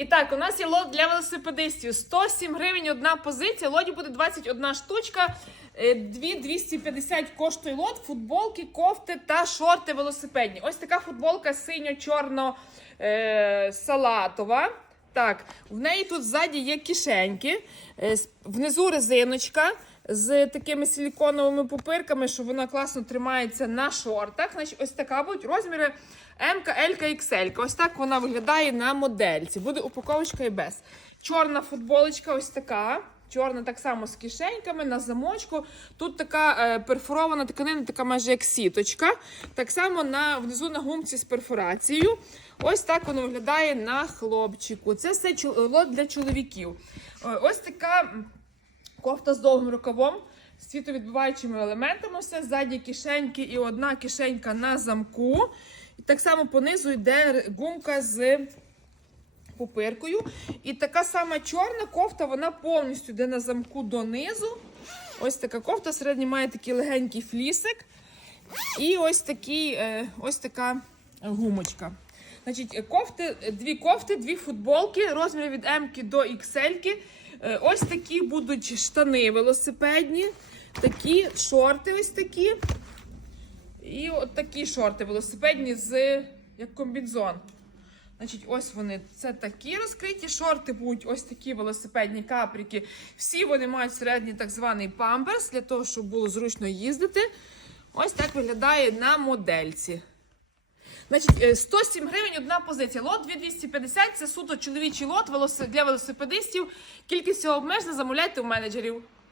І так, у нас є лот для велосипедистів. 107 гривень одна позиція. Лоді буде 21 штучка. Е, Дві 250 коштує лот, футболки, кофти та шорти велосипедні. Ось така футболка синьо-чорно е. Так, в неї тут ззаді є кишеньки, е, внизу резиночка з такими силіконовими пупирками, що вона класно тримається на шортах. Значить, ось така будуть розміри М, Л, XL. Ось так вона виглядає на модельці. Буде упаковочка і без. Чорна футболочка, ось така. Чорна так само з кишеньками на замочку. Тут така е, перфорована тканина, така майже як сіточка. Так само на, внизу на гумці з перфорацією. Ось так воно виглядає на хлопчику. Це все чол- лот для чоловіків. Е, Ось така кофта з довгим рукавом. Світовідбиваючими елементами, все ззаді кишеньки і одна кишенька на замку. І так само понизу йде гумка з пупиркою. І така сама чорна кофта, вона повністю йде на замку донизу. Ось така кофта, всередині має такий легенький флісик. І ось такий, е, ось така гумочка. Значить, е, кофти, е, дві кофти, дві футболки, розміри від М до XL. Е, Ось такі будуть штани велосипедні, такі шорти ось такі. І от такі шорти велосипедні з як комбінзон. Значить, ось вони. Це такі розкриті шорти будуть, ось такі велосипедні каприки. Всі вони мають середній так званий памперс для того, щоб було зручно їздити. Ось так виглядає на модельці. Значить, е, 107 гривень одна позиція. Лот 2250 це суто чоловічий лот для велосипедистів. Кількість цього обмежена, замовляйте у менеджерів.